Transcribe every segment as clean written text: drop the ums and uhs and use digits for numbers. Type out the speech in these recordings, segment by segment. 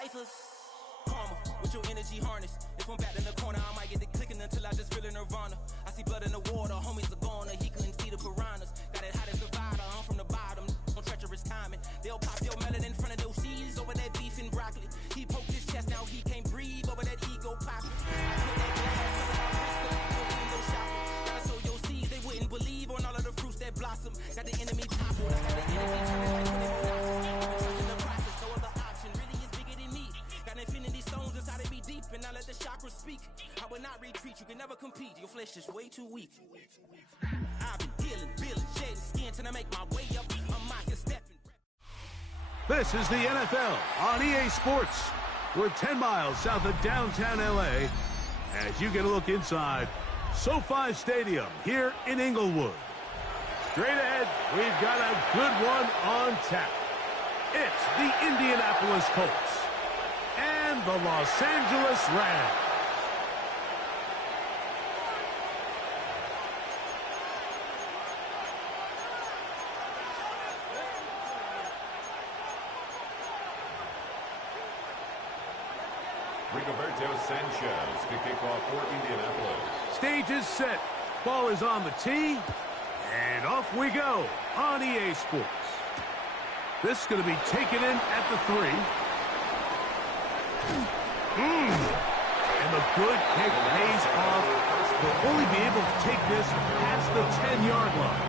lifers. Karma, with your energy harness. If I'm back in the corner, I might get the clicking until I just feel a nirvana. I see blood in the water, homies are gone, he couldn't see the piranhas. Got it hot as Nevada, I'm from the bottom, on treacherous timing. They'll pop your melon in front of those seeds over that beef and broccoli. He poked his chest, now he can't breathe over that ego popping. I put that glass over my wrist, so I go window shopping. Gotta sow your seeds, they wouldn't believe on all of the fruits that blossom. Got the enemy toppled, I got the enemy turning like 20 more notches. I've been trusting the process, no other option really is bigger than me. Got infinity stones inside of me deep, and I let the chakras speak. I will not retreat, you can never compete, your flesh is way too weak. I've been healing, peeling, shedding skin till I make my way up. I'm out here stepping. This is the NFL on EA Sports. We're 10 miles south of downtown LA as you get a look inside SoFi Stadium here in Inglewood. Straight ahead, we've got a good one on tap. It's the Indianapolis Colts and the Los Angeles Rams. Rigoberto Sanchez to kick off for Indianapolis. Stage is set. Ball is on the tee. And off we go on EA Sports. This is going to be taken in at the 3. And the good kick pays off. They'll only be able to take this past the 10-yard line.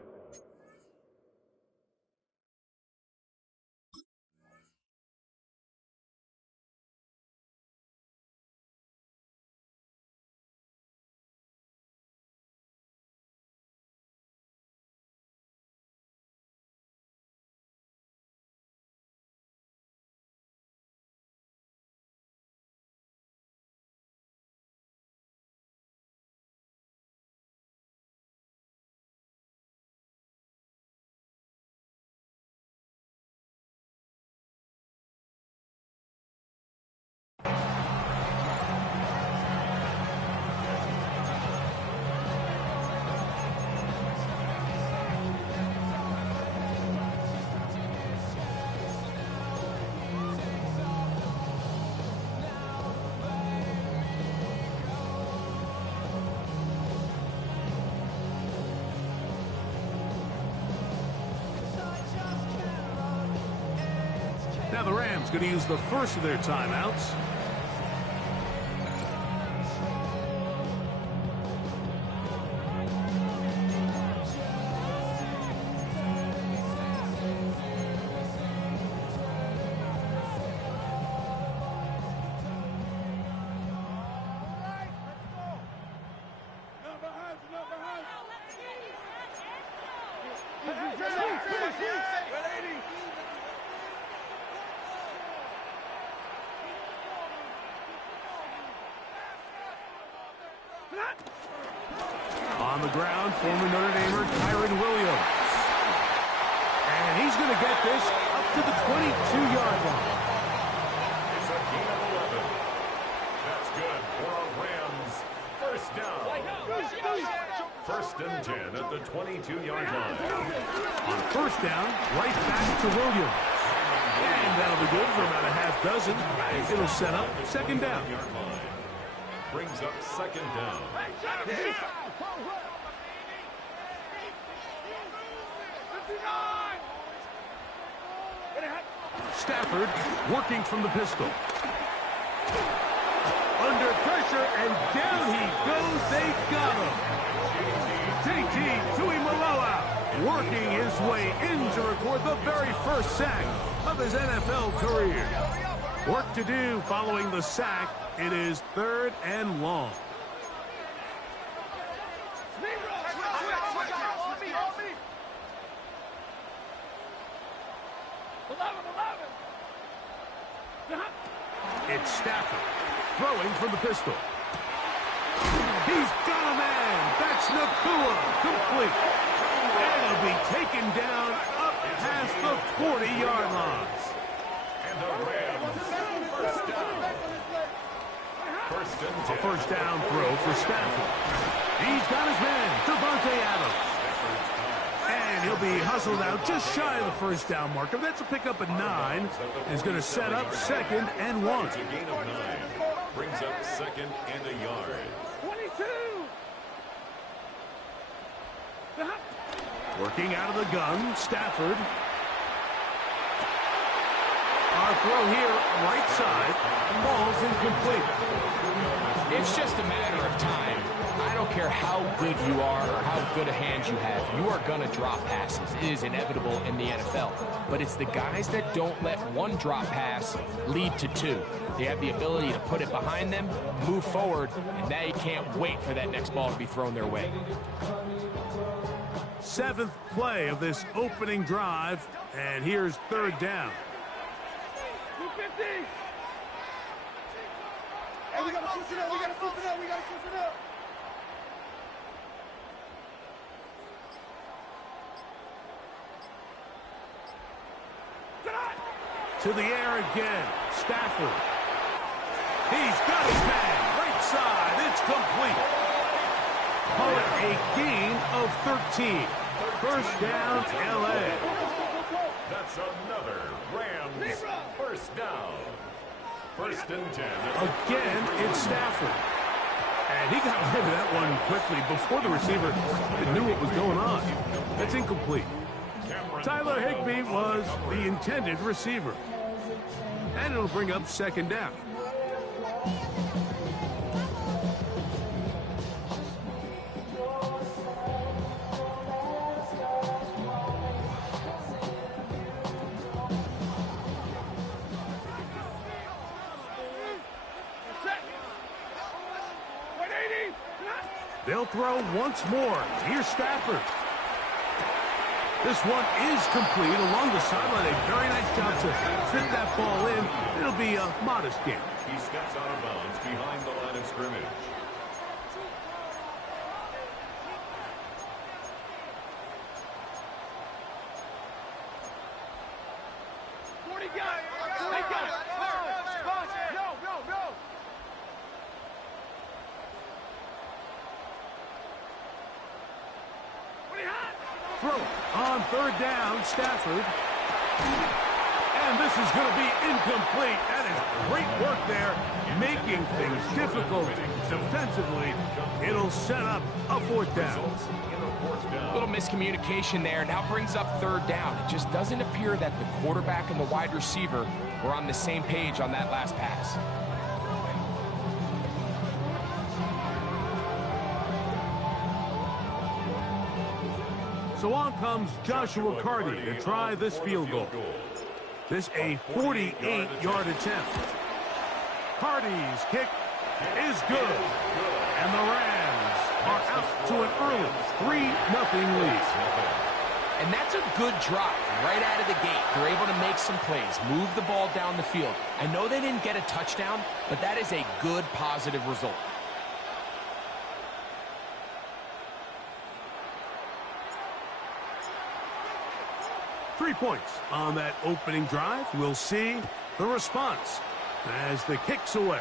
Now the Rams going to use the first of their timeouts. On the ground, former Notre Damer Kyron Williams. And he's going to get this up to the 22-yard line. It's a gain of 11. That's good for a Rams first down. First and 10 at the 22-yard line. On first down, right back to Williams. And that'll be good for about a half dozen. It'll set up second down. Brings up second down. Stafford working from the pistol. Under pressure, and down he goes. They got him. JT Tuimoloau working his way in to record the very first sack of his NFL career. Work to do following the sack. It is 3rd and long. It's Stafford throwing from the pistol. He's got a man. That's Nakua. Complete. And it'll be taken down up past the 40-yard line. And the Rams first down. A first down throw for Stafford. He's got his man, Devontae Adams. And he'll They'll be hustled out just shy of the first down marker. That's a pickup at 9. And is going to set up 2nd and 1. It's a gain of 9. Brings up 2nd and a yard. 22. Working out of the gun, Stafford. Our throw here, right side, falls incomplete. It's just a matter of time. I don't care how good you are or how good a hand you have. You are going to drop passes. It is inevitable in the NFL. But it's the guys that don't let one drop pass lead to 2. They have the ability to put it behind them, move forward, and now you can't wait for that next ball to be thrown their way. 7th play of this opening drive, and here's 3rd down. 250. Hey, we got to switch it up. We got to switch it up. We got to switch it up. To the air again. Stafford. He's got his man. Right side. It's complete. Call it a gain of 13. First down, L.A. That's another Rams first down. 1st and 10. Again, it's Stafford. And he got rid of that one quickly before the receiver knew what was going on. That's incomplete. Tyler Higbee was the intended receiver. And it'll bring up 2nd down. They'll throw once more. Here's Stafford. This one is complete along the sideline. A very nice job to fit that ball in. It'll be a modest gain. He steps out of bounds behind the line of scrimmage. Throw on 3rd down, Stafford. And this is going to be incomplete. That is great work there, making things difficult defensively. It'll set up a 4th down. A little miscommunication there. Now brings up 3rd down. It just doesn't appear that the quarterback and the wide receiver were on the same page on that last pass. So on comes Joshua Carty to try this field goal. This a 48-yard attempt. Carty's kick is good. And the Rams are out to an early 3-0 lead. And that's a good drive right out of the gate. They're able to make some plays, move the ball down the field. I know they didn't get a touchdown, but that is a good, positive result. Three points on that opening drive. We'll see the response as the kick's away.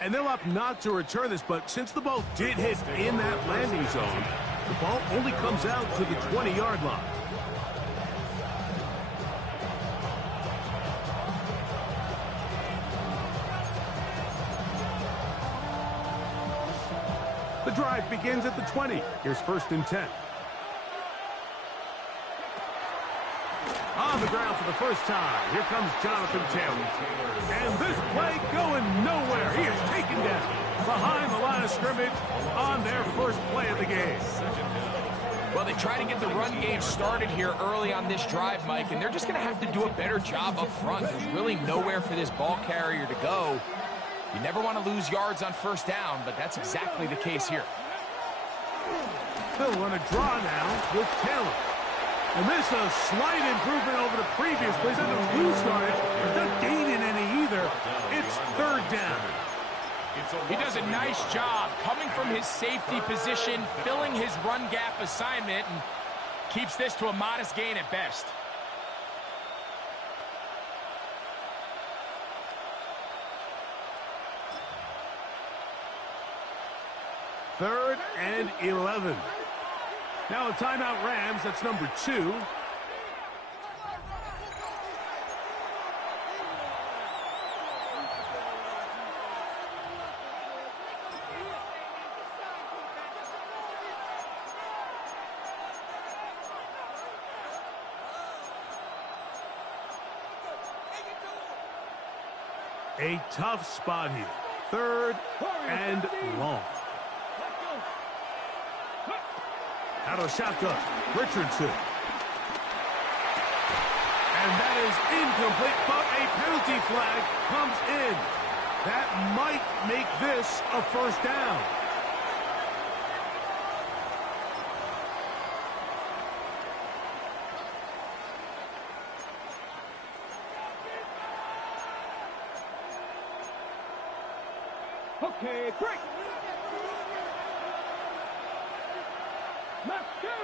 And they'll opt not to return this, but since the ball did hit in that landing zone, the ball only comes out to the 20-yard line. The drive begins at the 20. Here's 1st and 10. On the ground for the first time. Here comes Jonathan Taylor. And this play going nowhere. He is taken down behind the line of scrimmage on their first play of the game. Well, they try to get the run game started here early on this drive, Mike, and they're just going to have to do a better job up front. There's really nowhere for this ball carrier to go. You never want to lose yards on 1st down, but that's exactly the case here. They'll run a draw now with Taylor. And this is a slight improvement over the previous plays. Not a lose yardage, but not gaining any either. It's 3rd down. He does a nice job coming from his safety position, filling his run gap assignment, and keeps this to a modest gain at best. Third and 11. Now a timeout Rams, that's number 2. A tough spot here. 3rd and long. Out of shotgun, Richardson. And that is incomplete, but a penalty flag comes in. That might make this a first down. Okay, break. Let's go.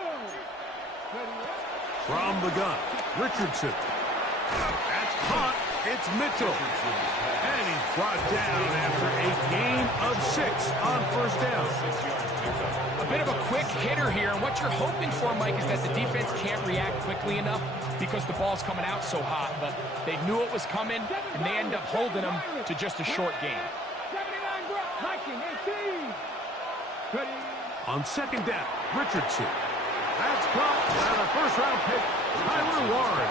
From the gun, Richardson. That's caught. It's Mitchell. And he's brought down after a gain of 6 on first down. A bit of a quick hitter here, and what you're hoping for, Mike, is that the defense can't react quickly enough because the ball's coming out so hot, but they knew it was coming, and they end up holding them to just a short gain. On second down, Richardson. That's caught by the first-round pick, Tyler Warren.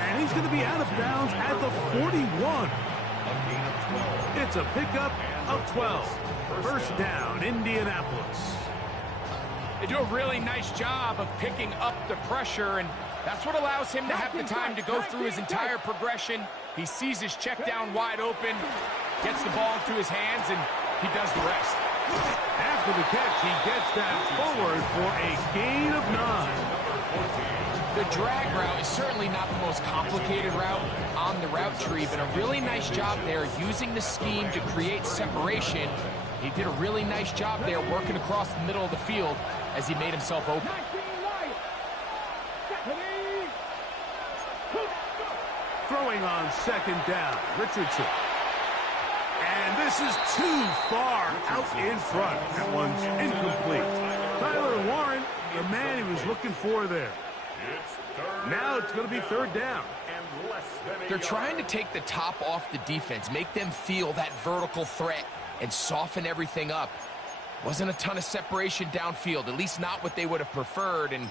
And he's going to be out of bounds at the 41. It's a pickup of 12. First down, Indianapolis. They do a really nice job of picking up the pressure, and that's what allows him to have the time to go through his entire progression. He sees his check down wide open, gets the ball into his hands, and he does the rest. After the catch, he gets that forward for a gain of 9. The drag route is certainly not the most complicated route on the route tree, but a really nice job there using the scheme to create separation. He did a really nice job there working across the middle of the field as he made himself open. Throwing on second down, Richardson. And this is too far out in front. That one's incomplete. Tyler Warren, the man he was looking for there. Now it's going to be third down. They're trying to take the top off the defense, make them feel that vertical threat, and soften everything up. Wasn't a ton of separation downfield, at least not what they would have preferred, and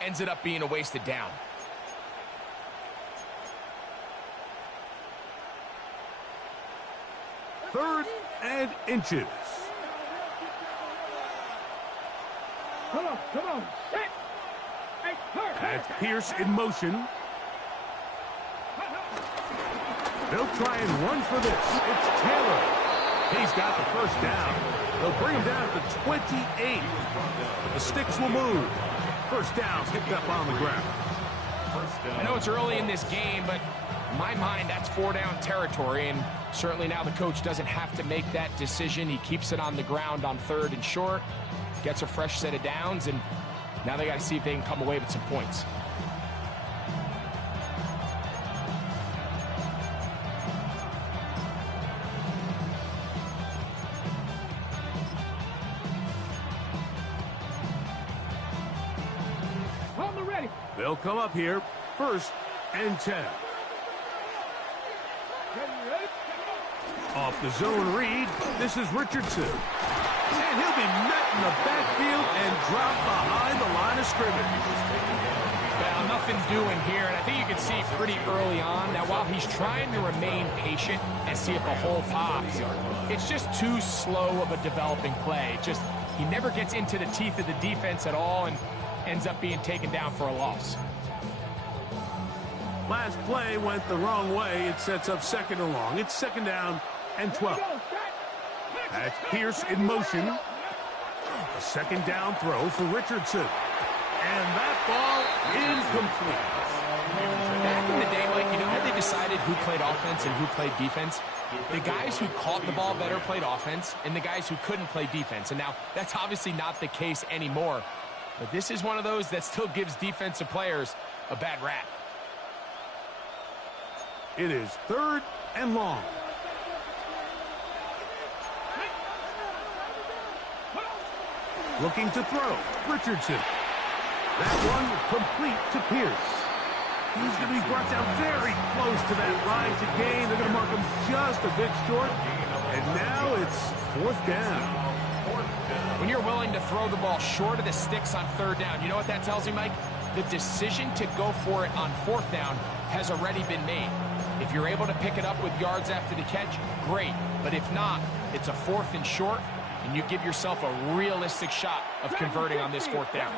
ends it up being a wasted down. Third and inches. Come on. That's Pierce in motion. They'll try and run for this. It's Taylor. He's got the first down. They'll bring him down to 28. But the sticks will move. First down picked up on the ground. I know it's early in this game, but in my mind, that's 4-down territory, and certainly now the coach doesn't have to make that decision. He keeps it on the ground on 3rd and short, gets a fresh set of downs, and now they got to see if they can come away with some points. They'll come up here, 1st and 10. Off the zone read, this is Richardson. And he'll be met in the backfield and dropped behind the line of scrimmage. Well, nothing doing here, and I think you can see pretty early on. Now, while he's trying to remain patient and see if the hole pops, it's just too slow of a developing play. He never gets into the teeth of the defense at all and ends up being taken down for a loss. Last play went the wrong way. It sets up 2nd and long. It's 2nd down and 12. That's Pierce in motion. A 2nd down throw for Richardson. And that ball incomplete. Back in the day, Mike, you know how they decided who played offense and who played defense? The guys who caught the ball better played offense, and the guys who couldn't play defense. And now that's obviously not the case anymore. But this is one of those that still gives defensive players a bad rap. It is 3rd and long. Looking to throw, Richardson. That one complete to Pierce. He's going to be brought down very close to that line to gain. They're going to mark him just a bit short. And now it's 4th down. When you're willing to throw the ball short of the sticks on 3rd down, you know what that tells me, Mike? The decision to go for it on 4th down has already been made. If you're able to pick it up with yards after the catch, great. But if not, it's a 4th and short, and you give yourself a realistic shot of converting on this 4th down.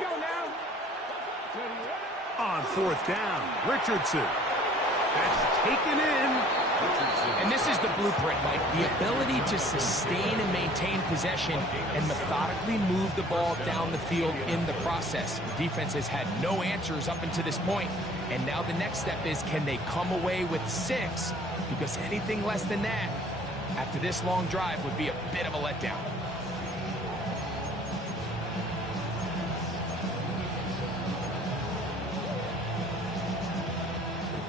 On 4th down, Richardson. That's taken in. And this is the blueprint, Mike. The ability to sustain and maintain possession and methodically move the ball down the field in the process. The defense has had no answers up until this point, and now the next step is, can they come away with 6? Because anything less than that, after this long drive, would be a bit of a letdown.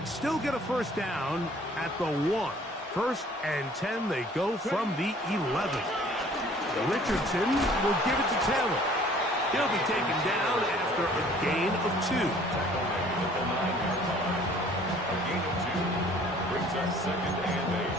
Still get a 1st down at the 1. 1st and 10, they go from the 11. Richardson will give it to Taylor. He'll be taken down after a gain of 2. A gain of 2 brings us 2nd and 8.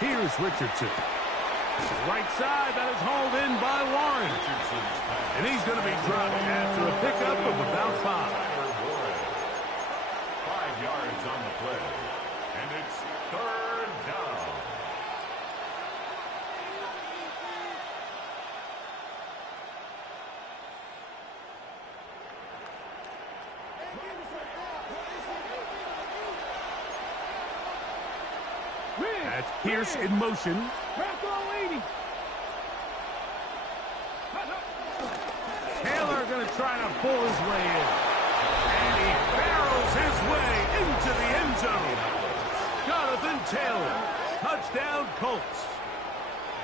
Here's Richardson. Right side, that is hauled in by Warren. And he's going to be dropped after a pickup of about 5. 5 yards on the play. And it's 3rd down. That's Pierce in motion. Taylor going to try to pull his way in. And he barrels his way into the end zone. Jonathan Taylor. Touchdown, Colts.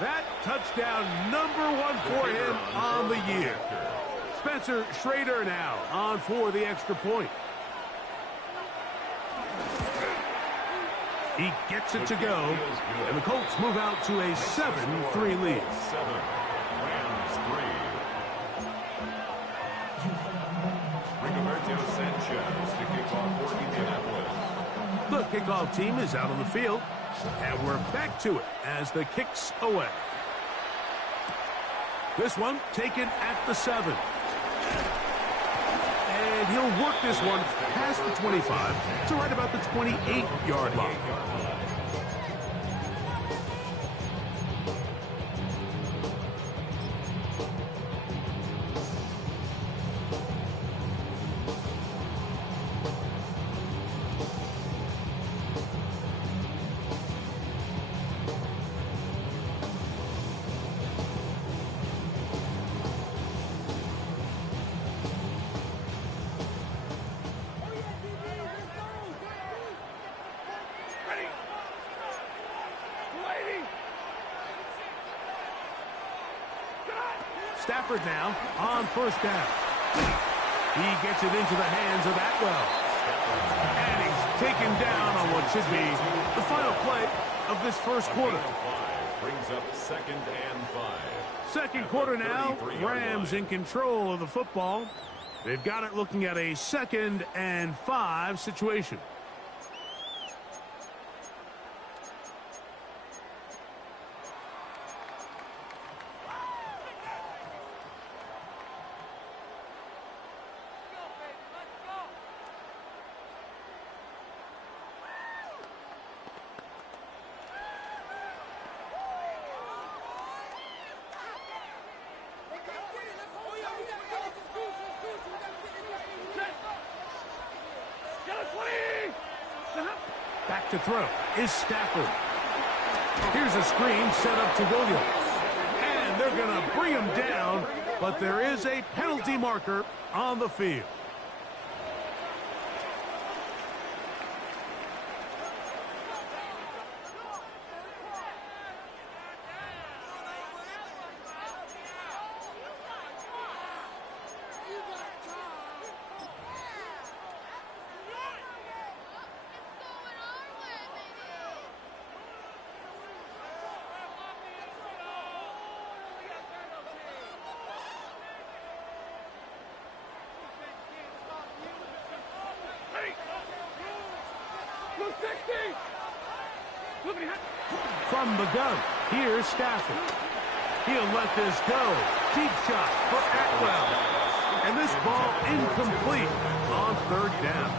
That touchdown #1 for him on the year. Spencer Schrader now on for the extra point. He gets it to go, and the Colts move out to a 7-3 lead. 7, Rams 3. Rigoberto Sanchez to kick off for Indianapolis. The kickoff team is out on the field, and we're back to it as the kick's away. This one taken at the 7. And he'll work this one past the 25 to right about the 28-yard line. Stafford now on 1st down. He gets it into the hands of Atwell. And he's taken down on what should be the final play of this 1st quarter. Brings up 2nd and 5. 2nd quarter now. Rams in control of the football. They've got it looking at a 2nd and 5 situation. Back to throw is Stafford. Here's a screen set up to Williams. And they're going to bring him down, but there is a penalty marker on the field. From the gun, here's Stafford. He'll let this go. Deep shot for Atwell. And this ball incomplete on third down.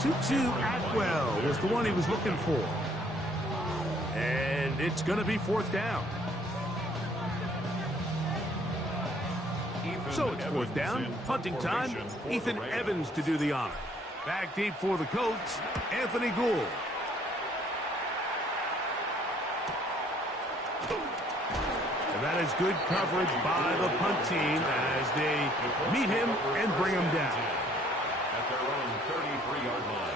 Tutu Atwell was the one he was looking for. And it's going to be fourth down. So it's fourth down, punting time. Ethan Evans to do the honor. Back deep for the Colts, Anthony Gould. And that is good coverage by the punt team as they meet him and bring him down. At their own 33-yard line.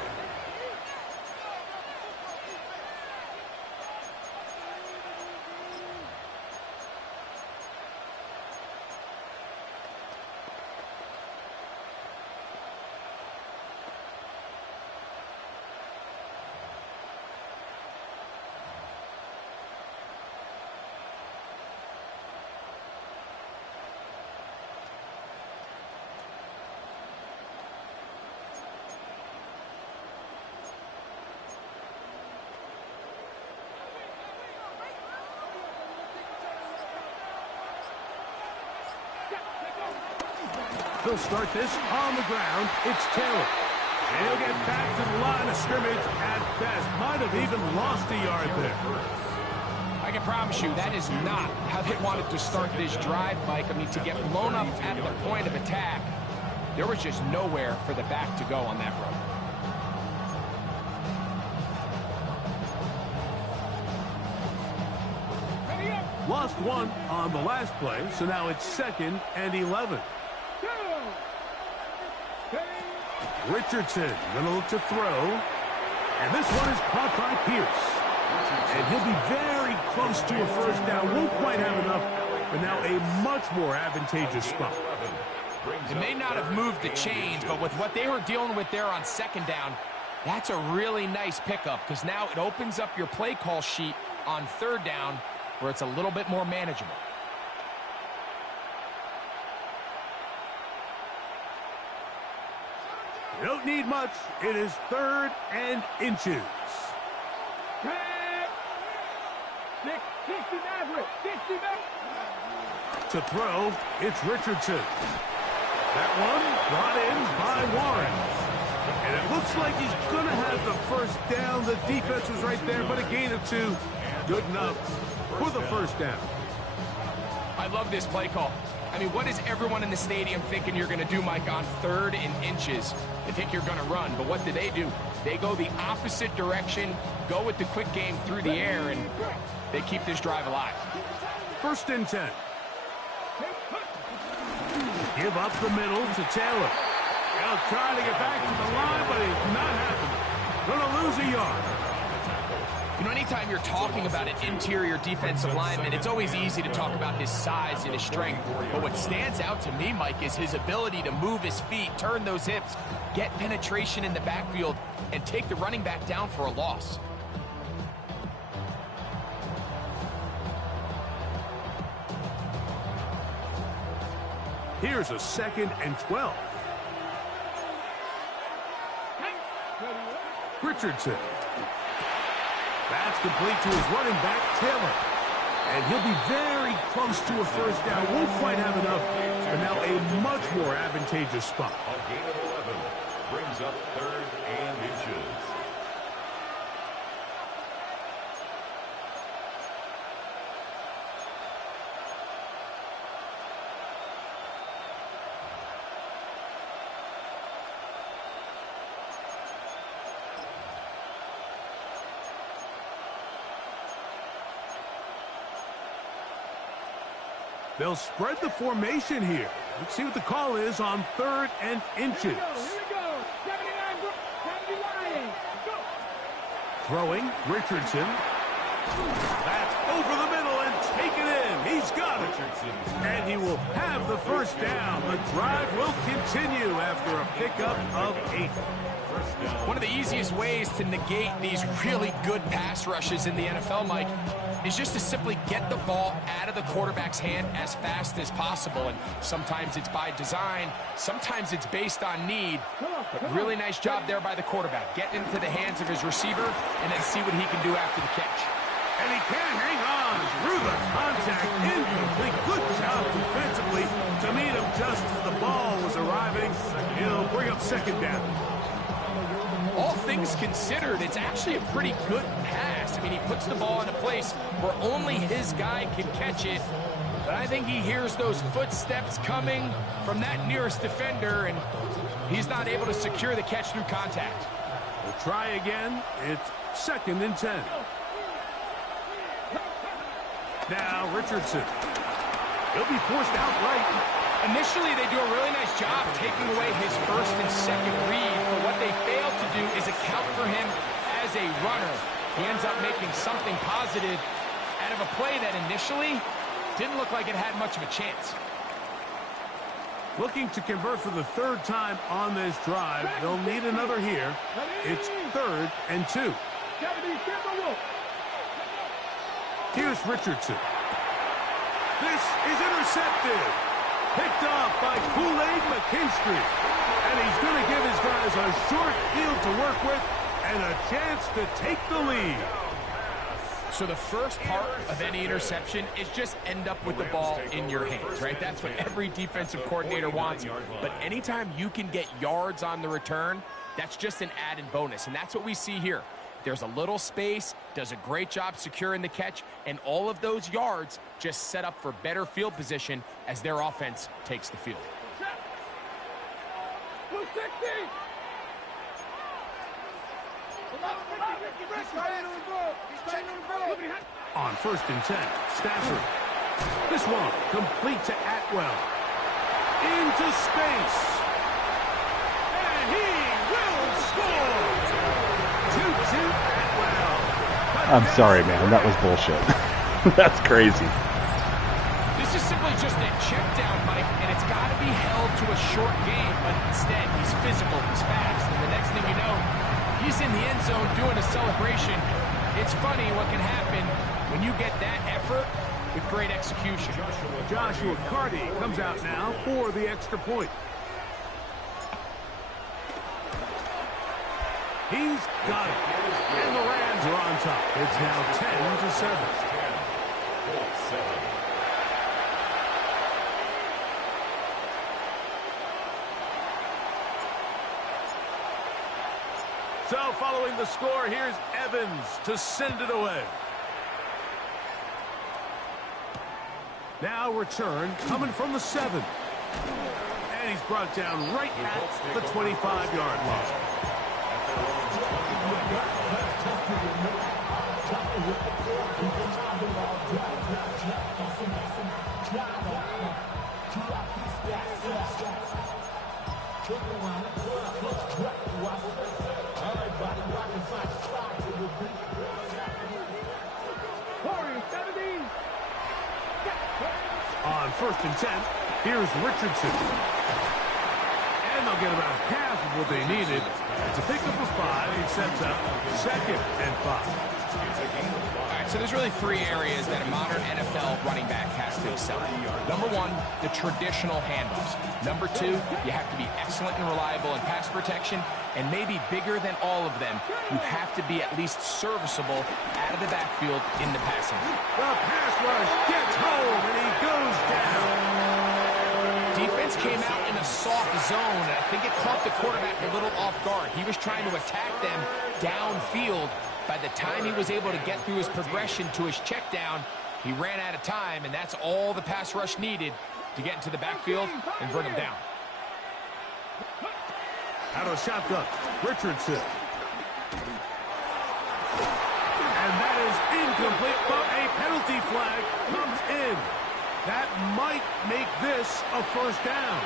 He'll start this on the ground. It's Taylor. And he'll get back to the line of scrimmage at best. Might have even lost a yard there. I can promise you that is not how they wanted to start this drive, Mike. I mean, to get blown up at the point of attack, there was just nowhere for the back to go on that run. Lost one on the last play, so now it's 2nd and 11. Richardson gonna look to throw, and this one is caught by Pierce. And he'll be very close to a first down. Won't quite have enough, but now a much more advantageous spot. It may not have moved the chains, but with what they were dealing with there on 2nd down, that's a really nice pickup because now it opens up your play call sheet on 3rd down where it's a little bit more manageable. You don't need much. It is 3rd and inches. To throw, it's Richardson. That one brought in by Warren. And it looks like he's going to have the first down. The defense was right there, but a gain of 2. Good enough for the first down. I love this play call. I mean, what is everyone in the stadium thinking you're going to do, Mike, on 3rd and inches? They think you're going to run, but what do? They go the opposite direction, go with the quick game through the air, and they keep this drive alive. 1st and 10. Give up the middle to Taylor. He'll try to get back to the line, but it's not happening. Going to lose a yard. You know, anytime you're talking about an interior defensive lineman, it's always easy to talk about his size and his strength. But what stands out to me, Mike, is his ability to move his feet, turn those hips, get penetration in the backfield, and take the running back down for a loss. Here's a 2nd and 12. Richardson. That's complete to his running back, Taylor. And he'll be very close to a first down. Won't quite have enough, but now a much more advantageous spot. A gain of 11 brings up 3rd and inches. They'll spread the formation here. Let's see what the call is on 3rd and inches. Here we go. 79. Go. Throwing, Richardson. That's over the middle and taken in. He's got it. And he will have the first down. The drive will continue after a pickup of 8. One of the easiest ways to negate these really good pass rushes in the NFL, Mike, is just to simply get the ball out of the quarterback's hand as fast as possible. And sometimes it's by design, sometimes it's based on need. But really nice job there by the quarterback, getting into the hands of his receiver and then see what he can do after the catch. And he can't hang on through the contact. Incomplete. Good job defensively to meet him just as the ball was arriving. He'll bring up second down. All things considered, it's actually a pretty good pass. I mean, he puts the ball in a place where only his guy can catch it. But I think he hears those footsteps coming from that nearest defender, and he's not able to secure the catch through contact. We'll try again. It's 2nd and 10. Now Richardson. He'll be forced outright. Initially, they do a really nice job taking away his first and second read, but what they fail to do is account for him as a runner. He ends up making something positive out of a play that initially didn't look like it had much of a chance. Looking to convert for the 3rd time on this drive. They'll need another here. It's 3rd and 2. Here's Richardson. This is intercepted. Picked off by Kool-Aid McKinstry. And he's going to give his guys a short field to work with and a chance to take the lead. So the first part of any interception is just end up with the ball in your hands, right? That's what every defensive coordinator wants. But anytime you can get yards on the return, that's just an added bonus. And that's what we see here. There's a little space, does a great job securing the catch, and all of those yards just set up for better field position as their offense takes the field. On 1st and 10, Stafford. This one complete to Atwell. Into space. And he will score. 2-2 Atwell. I'm sorry, man. That was bullshit. That's crazy. This is simply just a check down, Mike, and it's got to be held to a short game, but instead he's physical, he's fast, and the next thing you know, he's in the end zone doing a celebration. It's funny what can happen when you get that effort with great execution. Joshua Carty comes out now for the extra point. He's got it. And the Rams are on top. It's now 10-7. So following the score, here's Evans to send it away. Now return coming from the 7. And he's brought down right at the 25-yard line. On 1st and 10, here's Richardson. And they'll get about half of what they needed. It's a pickup of 5. He sets up 2nd and 5. All right, so there's really 3 areas that a modern NFL running back has to excel in. Number 1, the traditional handoffs. Number 2, you have to be excellent and reliable in pass protection. And maybe bigger than all of them, you have to be at least serviceable out of the backfield in the passing game. The pass rush gets home, and he goes down. Defense came out in a soft zone, and I think it caught the quarterback a little off guard. He was trying to attack them downfield. By the time he was able to get through his progression to his check down, he ran out of time, and that's all the pass rush needed to get into the backfield and bring him down. Out of the shotgun, Richardson. And that is incomplete, but a penalty flag comes in. That might make this a 1st down.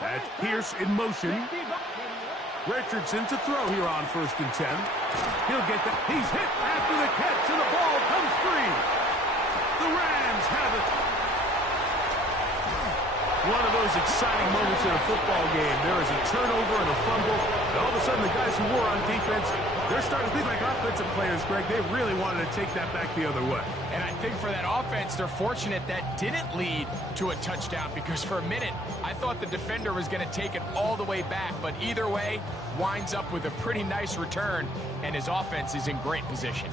That's Pierce in motion. Richardson to throw here on 1st and 10. He'll get that. He's hit after the catch, and the ball comes free. The Rams have it. One of those exciting moments in a football game. There is a turnover and a fumble, and all of a sudden the guys who were on defense, they're starting to think like offensive players, Greg. They really wanted to take that back the other way. And I think for that offense, they're fortunate that didn't lead to a touchdown, because for a minute, I thought the defender was going to take it all the way back. But either way, winds up with a pretty nice return, and his offense is in great position.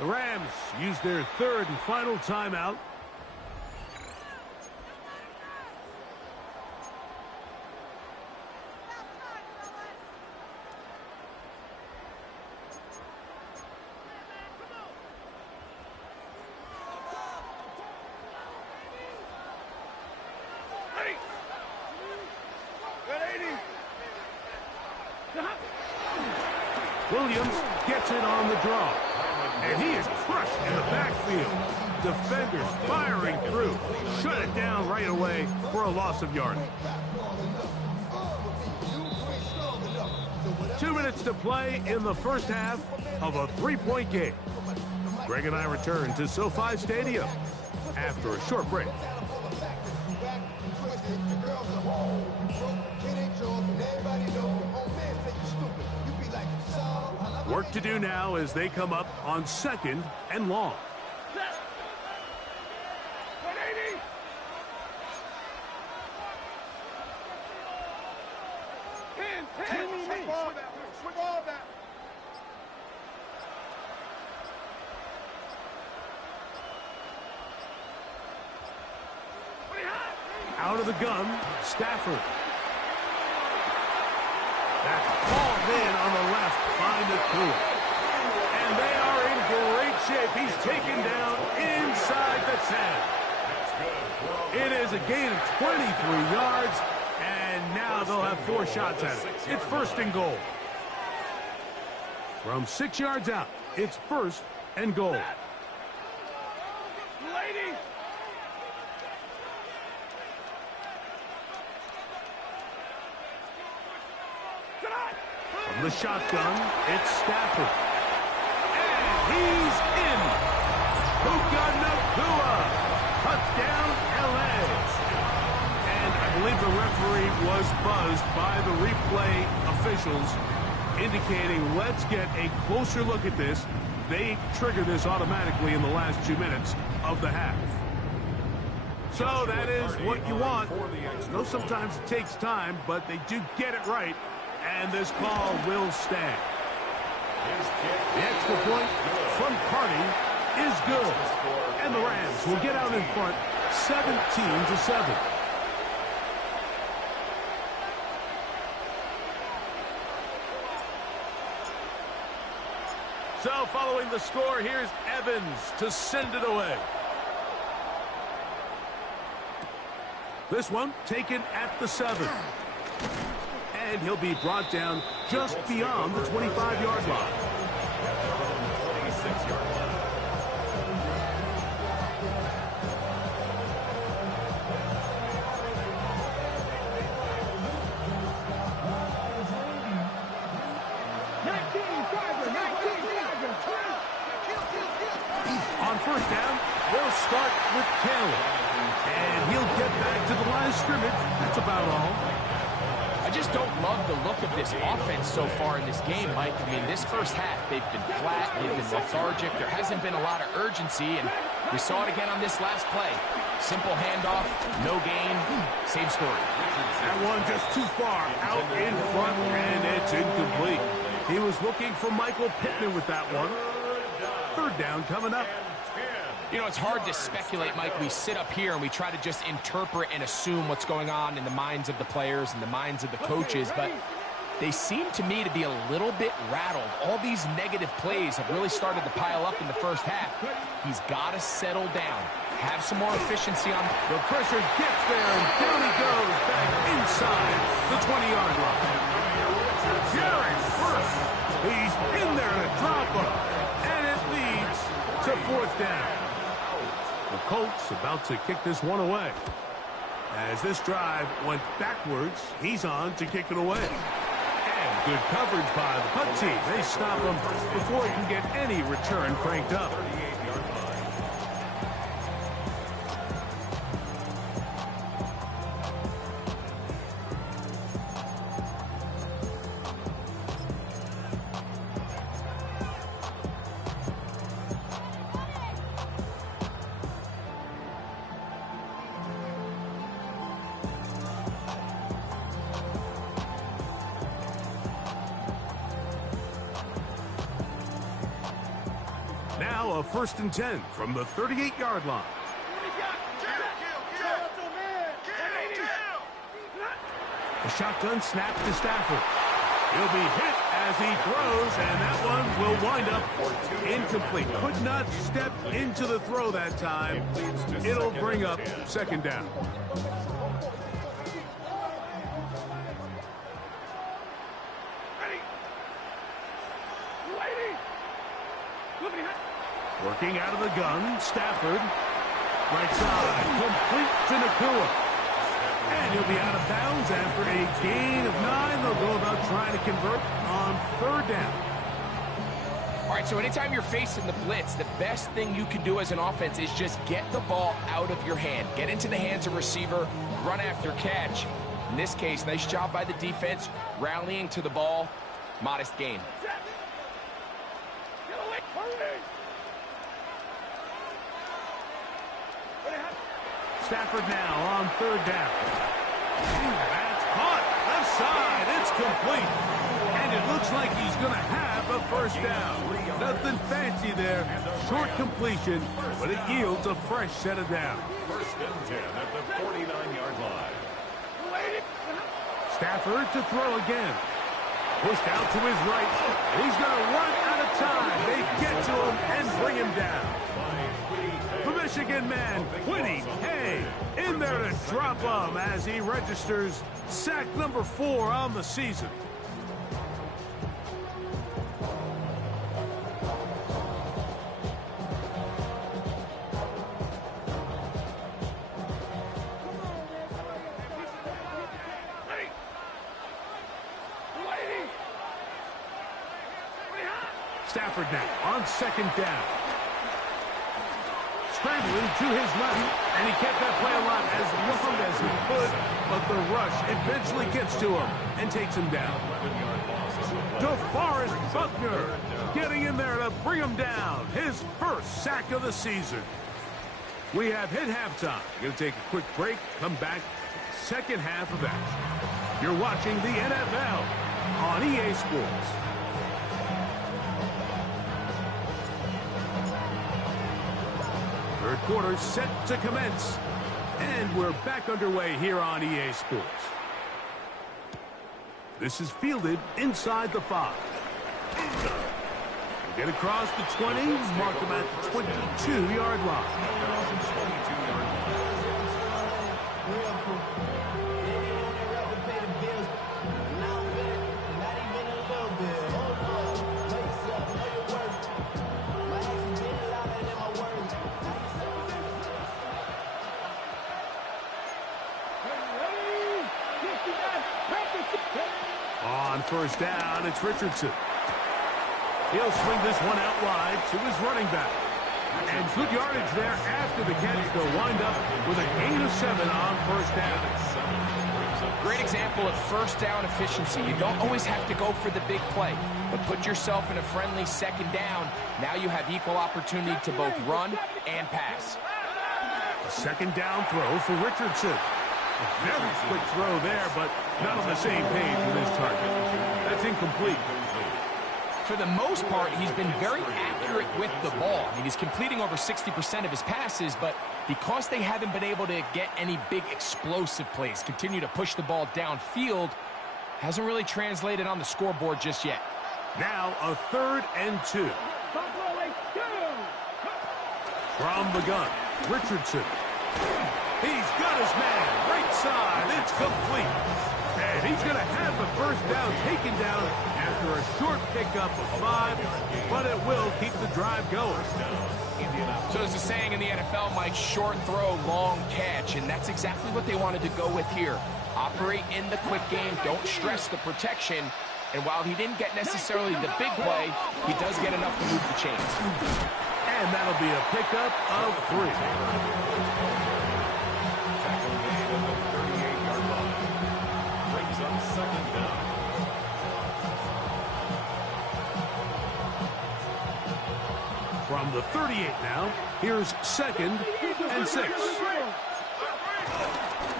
The Rams use their 3rd and final timeout. Williams gets it on the draw. And he is crushed in the backfield. Defenders firing through. Shut it down right away for a loss of yardage. 2 minutes to play in the first half of a 3-point game. Greg and I return to SoFi Stadium after a short break. Work to do now as they come up on 2nd and long. Out of the gun, Stafford. That's hauled in on the left by Nakua. And they are in great shape. He's taken down inside the 10. It is a gain of 23 yards, and now they'll have 4 shots at it. It's 1st and goal. From 6 yards out, it's 1st and goal. From the shotgun, it's Stafford. And he's in. Puka Nakua. Touchdown, L.A. And I believe the referee was buzzed by the replay officials, indicating let's get a closer look at this. They trigger this automatically in the last 2 minutes of the half. So that is what you want. I know sometimes it takes time, but they do get it right. And this call will stand. The extra point from Carney is good. And the Rams will get out in front 17-7. So following the score, here's Evans to send it away. This one taken at the 7. And he'll be brought down just beyond the 25-yard line. On 1st down, they'll start with Taylor. And he'll get back to the line of scrimmage. That's about all. I just don't love the look of this offense so far in this game, Mike. I mean, this first half, they've been flat, they've been lethargic. There hasn't been a lot of urgency, and we saw it again on this last play. Simple handoff, no gain, same story. That one just too far out in front, and it's incomplete. He was looking for Michael Pittman with that one. 3rd down coming up. You know, it's hard to speculate, Mike. We sit up here and we try to just interpret and assume what's going on in the minds of the players and the minds of the coaches, but they seem to me to be a little bit rattled. All these negative plays have really started to pile up in the first half. He's got to settle down, have some more efficiency on. The pressure gets there, and down he goes back inside the 20-yard line. Jared first. He's in there to drop him. And it leads to 4th down. The Colts about to kick this one away. As this drive went backwards, he's on to kick it away. And good coverage by the punt team. They stop him before he can get any return cranked up. Now a 1st and 10 from the 38-yard line. The shotgun snap to Stafford. He'll be hit as he throws, and that one will wind up incomplete. Could not step into the throw that time. It'll bring up 2nd down. Working out of the gun, Stafford. Right side, complete to Nakua. And he'll be out of bounds after a gain of 9. They'll go about trying to convert on 3rd down. All right, so anytime you're facing the blitz, the best thing you can do as an offense is just get the ball out of your hand. Get into the hands of receiver, run after catch. In this case, nice job by the defense, rallying to the ball. Modest gain. Stafford now on 3rd down. That's caught. Left side. It's complete. And it looks like he's going to have a 1st down. Nothing fancy there. Short completion, but it yields a fresh set of downs. 1st and 10 at the 49-yard line. Stafford to throw again. Pushed out to his right. And he's going to run out of time. They get to him and bring him down. The Michigan man, Quiddy Hay, in there to drop him as he registers sack number 4 on the season. Stafford now on 2nd down. Scrambling to his left, and he kept that play alive as long as he could, but the rush eventually gets to him and takes him down. DeForest Buckner getting in there to bring him down. His 1st sack of the season. We have hit halftime. Going to take a quick break, come back, 2nd half of action. You're watching the NFL on EA Sports. Third quarter set to commence. And we're back underway here on EA Sports. This is fielded inside the 5. Get across the 20, mark him at the 22-yard line. On 1st down, it's Richardson. He'll swing this one out wide to his running back. And good yardage there after the catch. They'll wind up with a gain of 7 on 1st down. Great example of 1st down efficiency. You don't always have to go for the big play, but put yourself in a friendly 2nd down. Now you have equal opportunity to both run and pass. A 2nd down throw for Richardson. A very quick throw there, but not on the same page with his target. That's incomplete. For the most part, he's been very accurate with the ball. I mean, he's completing over 60% of his passes, but because they haven't been able to get any big explosive plays, continue to push the ball downfield, hasn't really translated on the scoreboard just yet. Now a 3rd and 2. From the gun, Richardson. He's got his man, right side, it's complete. And he's going to have the first down taken down after a short pickup of 5, but it will keep the drive going. So there's a saying in the NFL, Mike, short throw, long catch, and that's exactly what they wanted to go with here. Operate in the quick game, don't stress the protection, and while he didn't get necessarily the big play, he does get enough to move the chains. And that'll be a pickup of 3. Tackle made at the 38-yard line. Brings up second down. From the 38 now, here's 2nd and 6.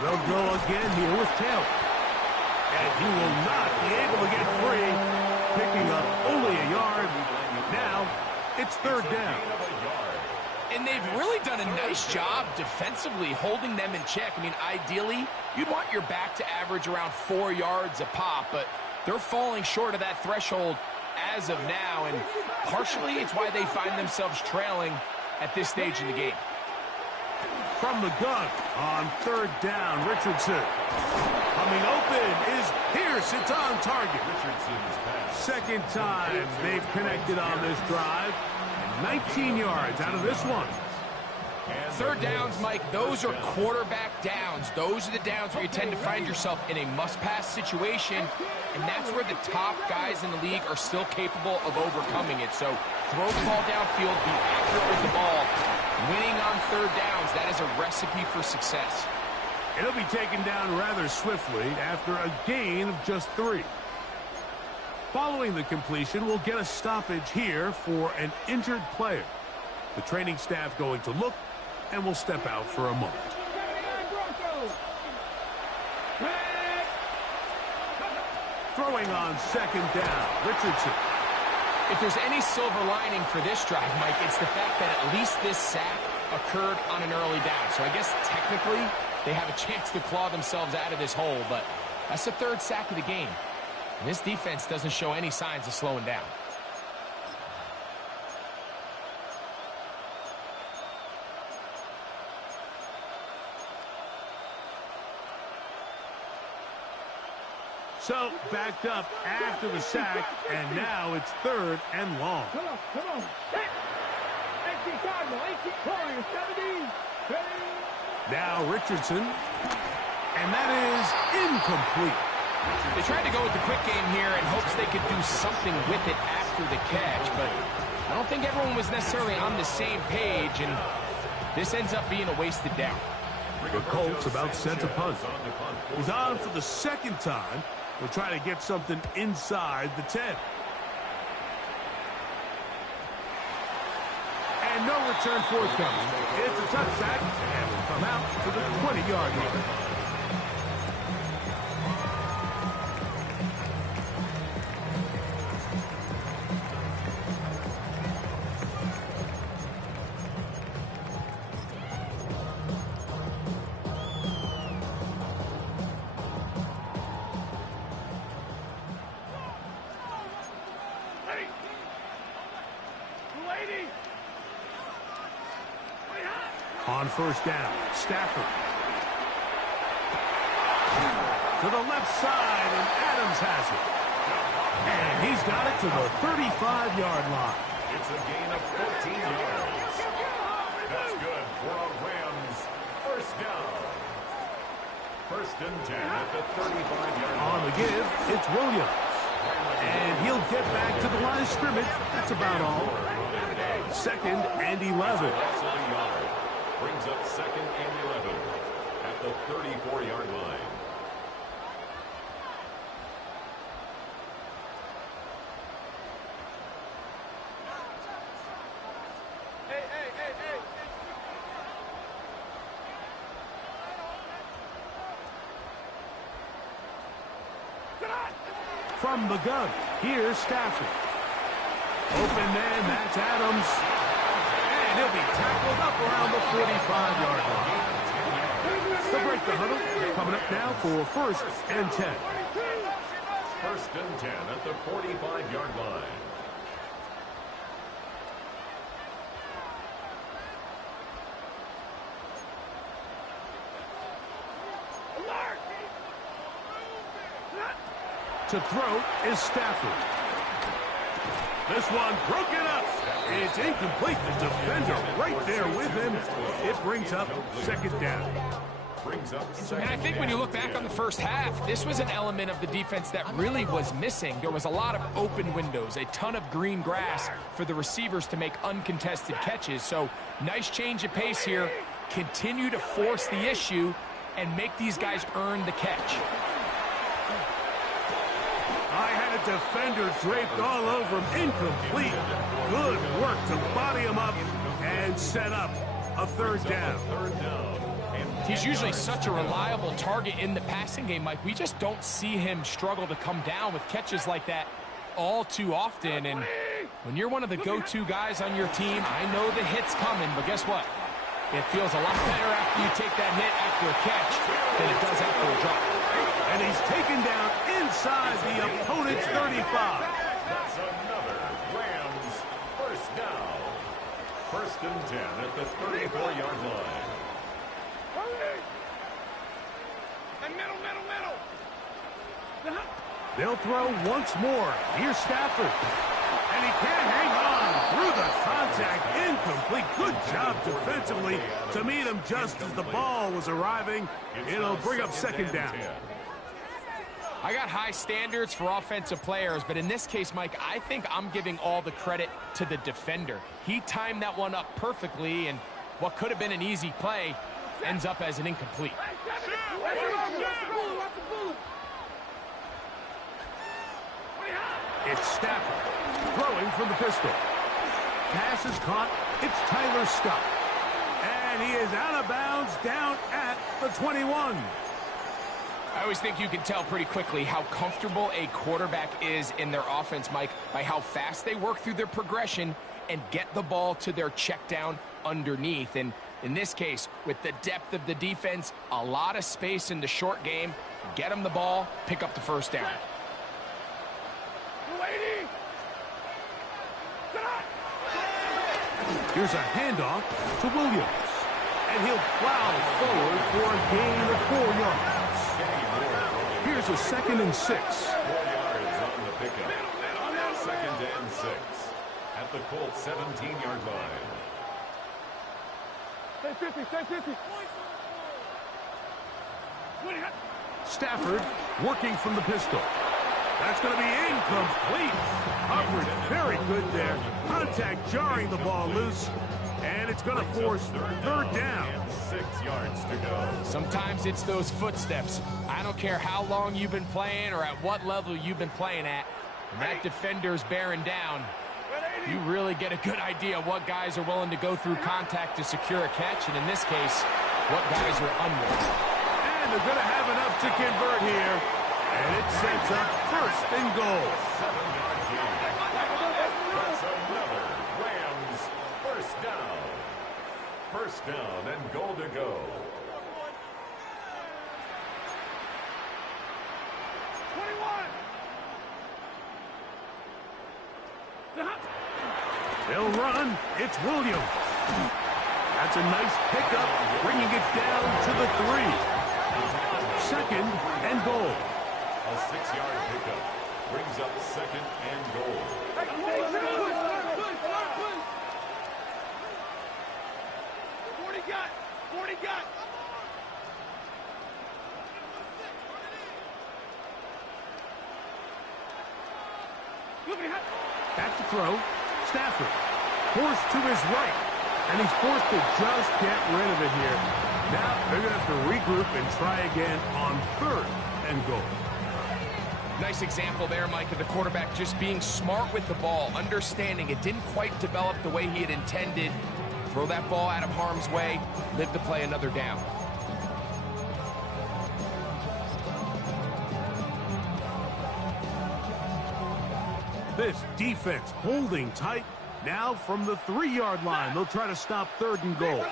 They'll go again here with Taylor. And he will not be able to get free, picking up only a yard. Now, it's 3rd down. And they've really done a nice job defensively holding them in check. I mean, ideally, you'd want your back to average around 4 yards a pop, but they're falling short of that threshold as of now, and partially it's why they find themselves trailing at this stage in the game. From the gun on 3rd down, Richardson. Coming open is Pierce. It's on target. Richardson's pass. 2nd time they've connected on this drive. 19 yards out of this one. 3rd downs, Mike, those are quarterback downs. Those are the downs where you tend to find yourself in a must-pass situation, and that's where the top guys in the league are still capable of overcoming it. So throw the ball downfield, be accurate with the ball. Winning on 3rd downs, that is a recipe for success. It'll be taken down rather swiftly after a gain of just 3. Following the completion, we'll get a stoppage here for an injured player. The training staff going to look, and we'll step out for a moment. Throwing on 2nd down, Richardson. If there's any silver lining for this drive, Mike, it's the fact that at least this sack occurred on an early down. So I guess technically they have a chance to claw themselves out of this hole, but that's the 3rd sack of the game. And this defense doesn't show any signs of slowing down. So, backed up after the sack, and now it's 3rd and long. Come on. 18 Cardinal, 18 Warriors, 17. Now Richardson, and that is incomplete. They tried to go with the quick game here in hopes they could do something with it after the catch, but I don't think everyone was necessarily on the same page, and this ends up being a wasted down. The Colts about set to punt. He's on for the 2nd time. We'll try to get something inside the 10. And no return forthcoming. It's a touchback, and will come out to the 20-yard line. On 1st down, Stafford. To the left side, and Adams has it. And he's got it to the 35-yard line. It's a gain of 14 yards. That's good for a Rams 1st down. 1st and 10 at the 35-yard line. On the give, it's Williams. And he'll get back to the line of scrimmage. That's about all. 2nd and 11. Brings up 2nd and 11 at the 34-yard line. From the gun, here's Stafford. Open man, that's Adams. And he'll be tackled up around the 45-yard line. They'll break the huddle. Coming up now for 1st and 10. 1st and 10 at the 45-yard line. To throw is Stafford. This one broken up. It's incomplete. The defender right there with him. It brings up second down. And I think when you look back on the first half, this was an element of the defense that really was missing. There was a lot of open windows, a ton of green grass for the receivers to make uncontested catches. So nice change of pace here. Continue to force the issue and make these guys earn the catch. I had a defender draped all over him. Incomplete. Good work to body him up and set up a third down. He's usually such a reliable target in the passing game, Mike. We just don't see him struggle to come down with catches like that all too often. And when you're one of the go-to guys on your team, I know the hit's coming, but guess what? It feels a lot better after you take that hit after a catch than it does after a drop. And he's taken down inside the opponent's 35. That's another Rams first down. First and 10 at the 34-yard line. They'll throw once more. Here's Stafford. And he can't hang on through the contact. Incomplete. Good job defensively to meet him just as the ball was arriving. It'll bring up second down. I got high standards for offensive players, but in this case, Mike, I think I'm giving all the credit to the defender. He timed that one up perfectly, and what could have been an easy play ends up as an incomplete. It's Stafford throwing from the pistol. Pass is caught. It's Tyler Scott. And he is out of bounds down at the 21. I always think you can tell pretty quickly how comfortable a quarterback is in their offense, Mike, by how fast they work through their progression and get the ball to their check down underneath. And in this case, with the depth of the defense, a lot of space in the short game, get them the ball, pick up the first down. Here's a handoff to Williams. And he'll plow forward for a gain of 4 yards. Here's a 2nd and 6. 4 yards on the pickup. Second and 6 at the Colts 17-yard line. Stay 50, stay 50. Stafford working from the pistol. That's going to be incomplete. Coverage very good there. Contact jarring the ball loose. And it's going to force third down. 6 yards to go. Sometimes it's those footsteps. I don't care how long you've been playing or at what level you've been playing at. When that defender's bearing down, you really get a good idea of what guys are willing to go through contact to secure a catch, and in this case, what guys are unwilling. And they're going to have enough to convert here. And it sets up first and goal. 7-yard gain. That's another Rams first down. First down and goal to go. 21. They'll run. It's Williams. That's a nice pickup, bringing it down to the 3. Second and goal. A 6-yard pickup brings up second and goal. 40 got. Back to throw. Stafford forced to his right. And he's forced to just get rid of it here. Now they're going to have to regroup and try again on third and goal. Nice example there, Mike, of the quarterback just being smart with the ball, understanding it didn't quite develop the way he had intended. Throw that ball out of harm's way, live to play another down. This defense holding tight. Now from the 3-yard line, they'll try to stop third and goal.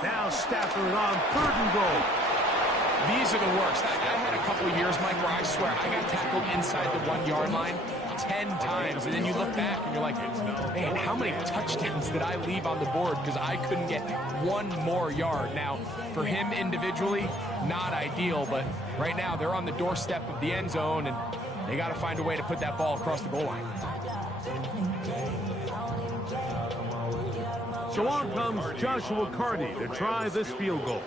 Now Stafford on third and goal. These are the worst. I had a couple of years, Mike, where I swear I got tackled inside the 1-yard line 10 times, and then you look back and you're like, man, how many touchdowns did I leave on the board because I couldn't get one more yard? Now, for him individually, not ideal, but right now they're on the doorstep of the end zone, and they got to find a way to put that ball across the goal line. So on comes Joshua Carty to try this field goal.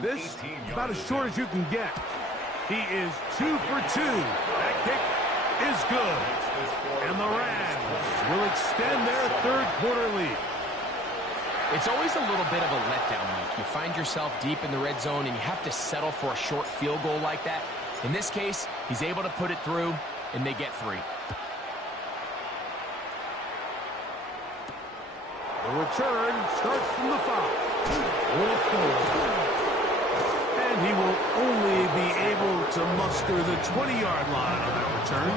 This, about as short as you can get. He is 2 for 2. That kick is good. And the Rams will extend their third quarter lead. It's always a little bit of a letdown, Mike. You find yourself deep in the red zone, and you have to settle for a short field goal like that. In this case, he's able to put it through, and they get 3. The return starts from the 5. And he will only be able to muster the 20-yard line on that return.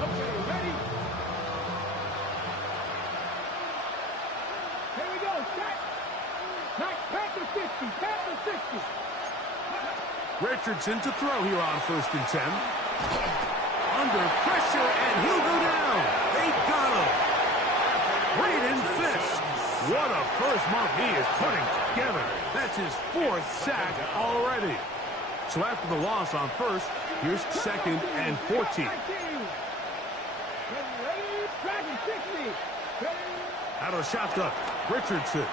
Okay, ready? Here we go, set. Back to 50, back to 60. Richardson to throw here on 1st and 10. Under pressure, and he'll go down. They got him. Braden Fisk. What a first month he is putting together. That's his 4th sack already. So after the loss on 1st, here's 2nd and 14. Out of shotgun, Richardson.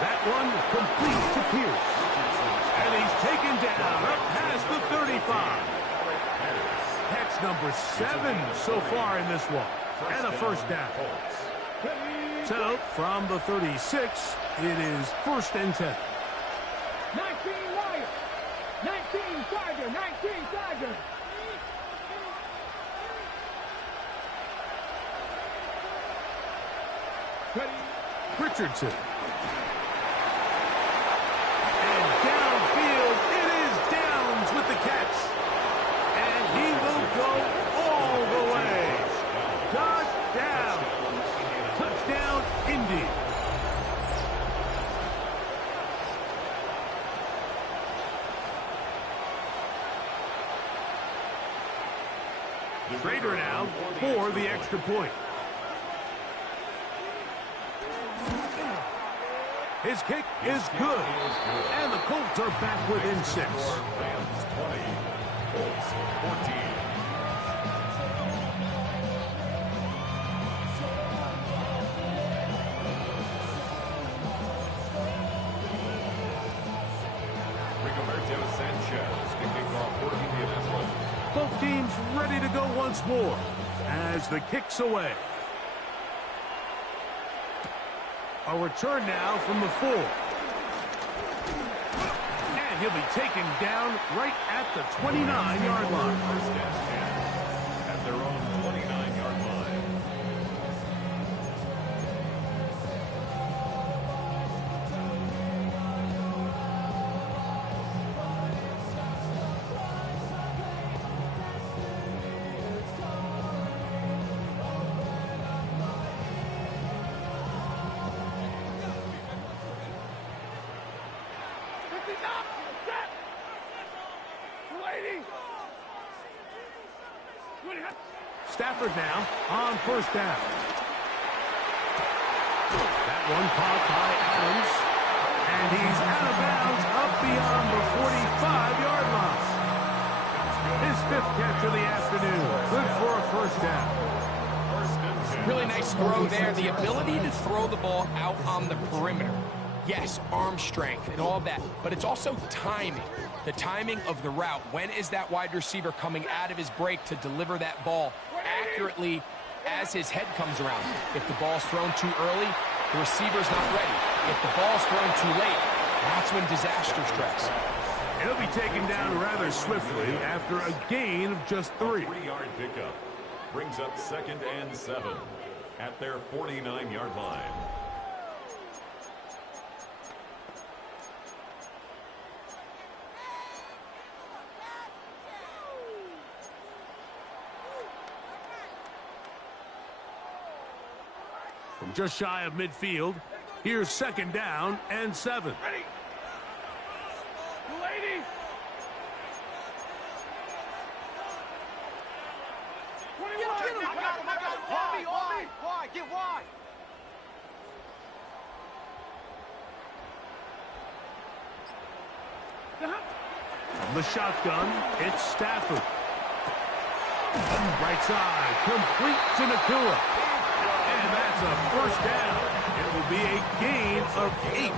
That one complete to Pierce. And he's taken down up past the 35. Catch number 7 so far in this one. And a first down. So from the 36, it is 1st and 10. 19 Lions. 19 Tiger. 19 Tiger. Richardson. And downfield, it is Downs with the catch. And he will go all the way. Got down. Touchdown, Indy. Schrader now for the extra point. His kick is good. And the Colts are back within 6. Rams 20, Colts 14. Rigoberto Sanchez to kick off for Indianapolis. Both teams ready to go once more as the kick's away. A return now from the 4. And he'll be taken down right at the 29-yard line. First and 10 at their own 29-yard line. Stafford now on 1st down. That one caught by Adams. And he's out of bounds up beyond the 45-yard line. His 5th catch of the afternoon. Good for a first down. Really nice throw there. The ability to throw the ball out on the perimeter. Yes, arm strength and all that, but it's also timing. The timing of the route. When is that wide receiver coming out of his break to deliver that ball accurately as his head comes around? If the ball's thrown too early, the receiver's not ready. If the ball's thrown too late, that's when disaster strikes. He'll be taken down rather swiftly after a gain of just 3. 3-yard pickup brings up 2nd and 7 at their 49-yard line. From just shy of midfield, Here's 2nd down and 7. Ready. Ladies. 21. I got him. Wide. Get wide. From the shotgun, it's Stafford. Right side, complete to Nakua. And that's a 1st down. It will be a gain of 8.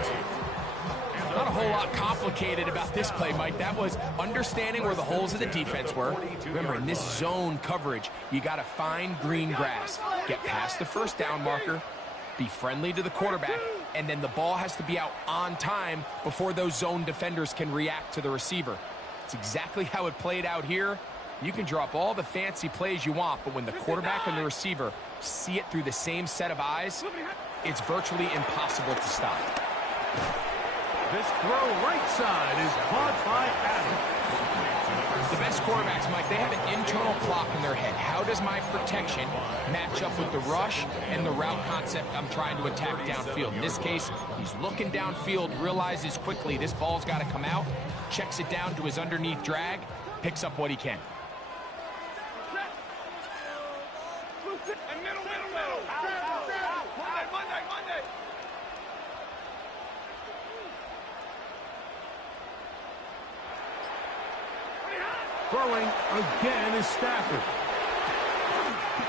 Not a whole lot complicated about this play, Mike. That was understanding where the holes of the defense were. Remember, in this zone coverage, you got to find green grass. Get past the 1st down marker, be friendly to the quarterback, and then the ball has to be out on time before those zone defenders can react to the receiver. It's exactly how it played out here. You can drop all the fancy plays you want, but when the quarterback and the receiver see it through the same set of eyes, it's virtually impossible to stop. This throw right side is caught by Adams. The best quarterbacks, Mike, they have an internal clock in their head. How does my protection match up with the rush and the route concept I'm trying to attack downfield? In this case, he's looking downfield, realizes quickly this ball's got to come out, checks it down to his underneath drag, picks up what he can. Monday. Throwing again is Stafford.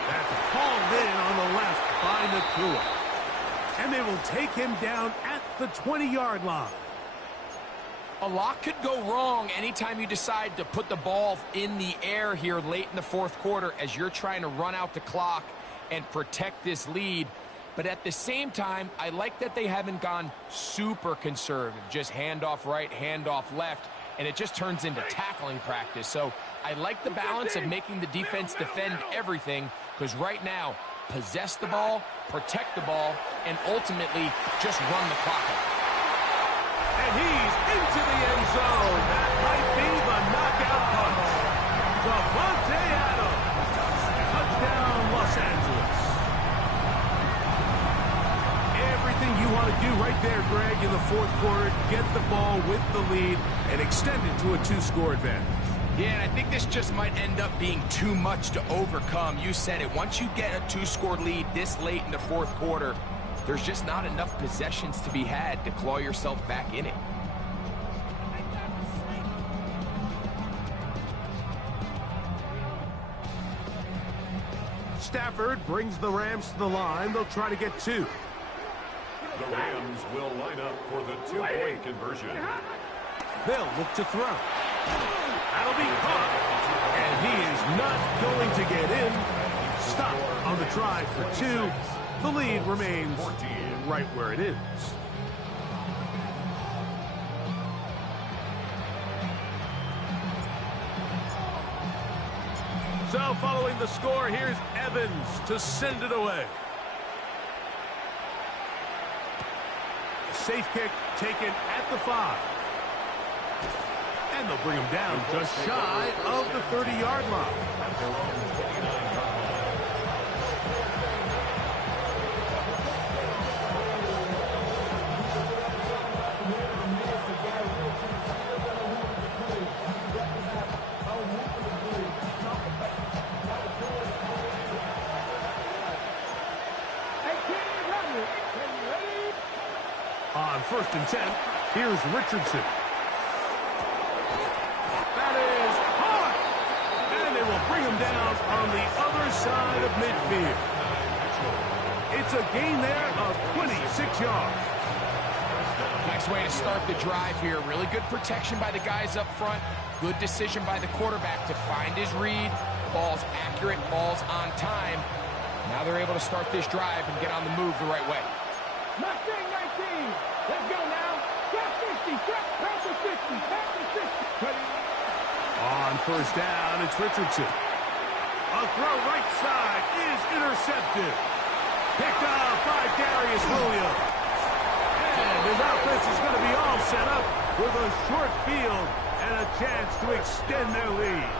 That's hauled in on the left by Nakua. And they will take him down at the 20-yard line. A lot could go wrong anytime you decide to put the ball in the air here late in the 4th quarter as you're trying to run out the clock and protect this lead. But at the same time, I like that they haven't gone super conservative, just handoff right, handoff left, and it just turns into tackling practice. So I like the balance of making the defense defend everything, because right now, possess the ball, protect the ball, and ultimately just run the clock out. And he's into the end zone. That might be the knockout punch. Davante Adams. Touchdown, Los Angeles. Everything you want to do right there, Greg, in the 4th quarter, get the ball with the lead and extend it to a 2-score advantage. Yeah, and I think this just might end up being too much to overcome. You said it. Once you get a 2-score lead this late in the 4th quarter, there's just not enough possessions to be had to claw yourself back in it. Stafford brings the Rams to the line. They'll try to get 2. The Rams will line up for the 2-point conversion. They'll look to throw. That'll be caught. And he is not going to get in. Stop on the try for 2. The lead remains right where it is. So following the score, here's Evans to send it away. Safe kick taken at the 5. And they'll bring him down just shy of the 30-yard line. On 1st and 10, here's Richardson. That is hard. And they will bring him down on the other side of midfield. It's a gain there of 26 yards. Nice way to start the drive here. Really good protection by the guys up front. Good decision by the quarterback to find his read. Ball's accurate, ball's on time. Now they're able to start this drive and get on the move the right way. Mustang 19. Let's go now. Trap 50. Trap the 50. Trap the 50. On 1st down, it's Richardson. A throw right side is intercepted. Picked up by Darius Williams. And his offense is going to be all set up with a short field and a chance to extend their lead.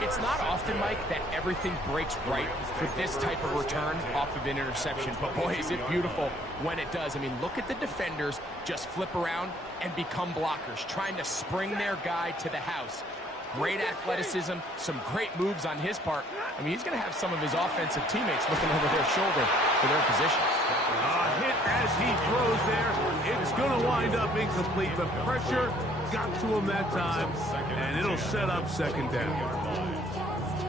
It's not often, Mike, that everything breaks right for this type of return off of an interception. But, boy, is it beautiful when it does. I mean, look at the defenders just flip around and become blockers, trying to spring their guy to the house. Great athleticism, some great moves on his part. I mean, he's going to have some of his offensive teammates looking over their shoulder for their positions. Hit as he throws there. It's going to wind up incomplete. The pressure got to him that time, and it'll set up second down.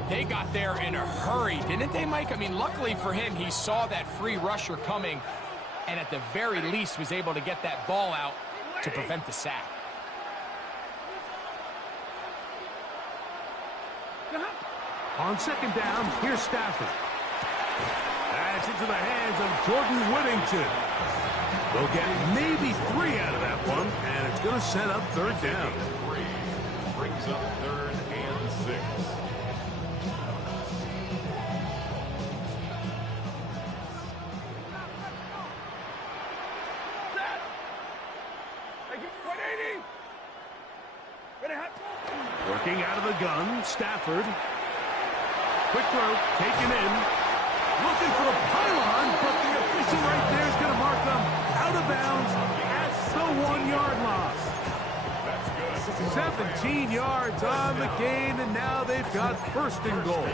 They got there in a hurry, didn't they, Mike? I mean, luckily for him, he saw that free rusher coming, and at the very least was able to get that ball out to prevent the sack. On second down, here's Stafford. That's into the hands of Jordan Whittington. They'll get maybe 3 out of that one, and it's going to set up third down. Brings up 3rd and 6. Working out of the gun, Stafford. Quick throw, taken in. Looking for the pylon, but the official right there is going to mark them out of bounds at the 1-yard line. That's good. 17 yards on the gain, and now they've got 1st and goal.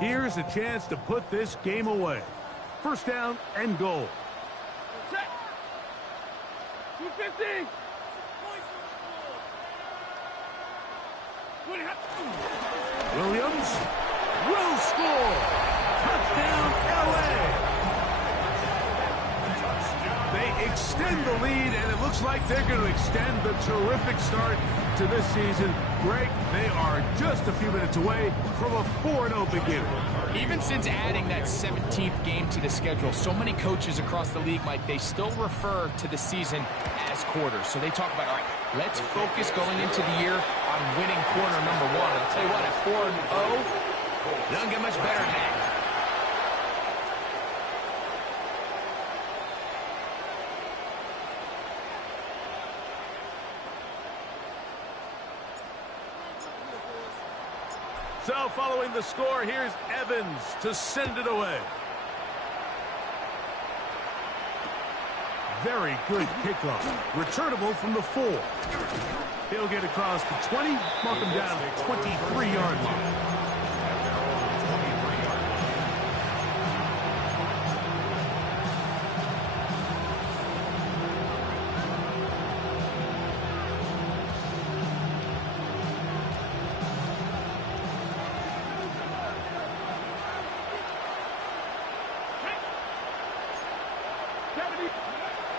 Here's a chance to put this game away. 1st down and goal. 250. Williams will score. Touchdown, L.A. They extend the lead, and it looks like they're going to extend the terrific start to this season. Greg, they are just a few minutes away from a 4-0 beginning. Even since adding that 17th game to the schedule, so many coaches across the league, Mike, they still refer to the season as quarters. So they talk about, all right, let's focus going into the year on winning quarter number 1. I'll tell you what, at 4-0, doesn't get much better than that. So following the score, here's Evans to send it away. Very good kickoff. Returnable from the 4. He'll get across the 20, mark him down at the 23-yard line.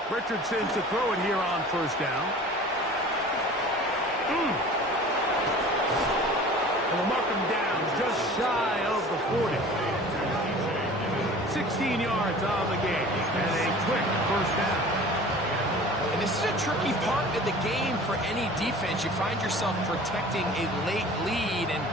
Richardson to throw it here on 1st down. And we'll mark him down just shy of the 40. 16 yards on the game and a quick 1st down. And this is a tricky part of the game for any defense. You find yourself protecting a late lead, and